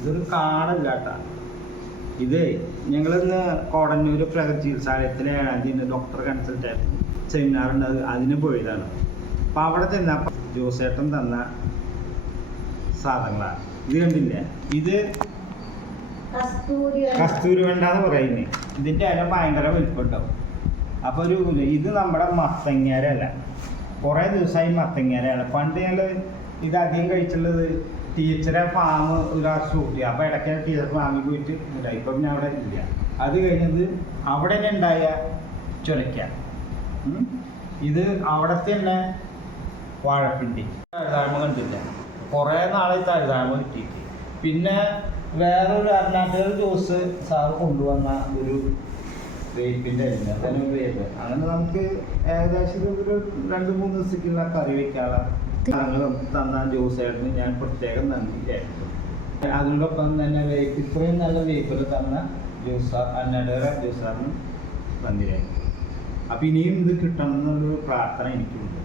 ഇതൊരു കാടല്ല കേട്ടാ. ഇത് ഞങ്ങളിന്ന് കോടന്നൂർ പ്രകൃതി ചികിത്സാലയത്തിലെ 7-ാം തീയതി ഡോക്ടർ കൺസൾട്ട് സെമിനാർ ഉണ്ട്, അതിന് പോയതാണ്. അപ്പം അവിടെ ചെന്നപ്പോൾ ജോസേട്ടൻ തന്ന സാധനങ്ങളാണ്. ഇത് കണ്ടില്ലേ, ഇത് കസ്തൂരി വെണ്ട എന്ന് പറയുന്നത്. ഇതിൻ്റെ ഇല ഭയങ്കര വലിപ്പമുണ്ടാവും. അപ്പോൾ ഇത് നമ്മുടെ മത്തങ്ങേരല്ല, കുറേ ദിവസമായി മത്തങ്ങേരയാണ്. പണ്ട് ഞങ്ങൾ ഇത് അധികം കഴിച്ചുള്ളത് ടീച്ചറെ ഫാം ഒരു ഷൂട്ട് ചെയ്യുക. അപ്പോൾ ഇടയ്ക്ക് ടീച്ചർ ഫാമിൽ പോയിട്ട് ഉണ്ടായി. ഇപ്പം പിന്നെ അവിടെ ഇല്ല. അത് കഴിഞ്ഞത് അവിടെ തന്നെ ഉണ്ടായ ചുരയ്ക്ക. ഇത് അവിടത്തെ തന്നെ വാഴപ്പിണ്ടി. തഴുതാഴ്മ കണ്ടില്ല, കുറേ നാളെ തഴുതാഴ്മ കിട്ടിയിട്ട്. പിന്നെ വേറൊരു അരുണാചൽ ജ്യൂസ് സാറ് കൊണ്ടുവന്ന ഒരു വേപ്പിൻ്റെ അല്ല, അതിന് വേപ്പ്. അങ്ങനെ നമുക്ക് ഏകദേശം ഒരു 2-3 ദിവസത്തേക്കുള്ള കറി വയ്ക്കാനുള്ള സാധനങ്ങൾ തന്ന ജ്യൂസായിരുന്നു. ഞാൻ പ്രത്യേകം നന്ദി വിചാരിച്ചു. അതിനോടൊപ്പം തന്നെ വേപ്പ്, ഇത്രയും നല്ല വേപ്പിൽ തന്ന അന്നടേറെ ജ്യൂസാറിന് നന്ദി. അപ്പം ഇനിയും ഇത് കിട്ടണം എന്നുള്ളൊരു പ്രാർത്ഥന എനിക്കുണ്ട്.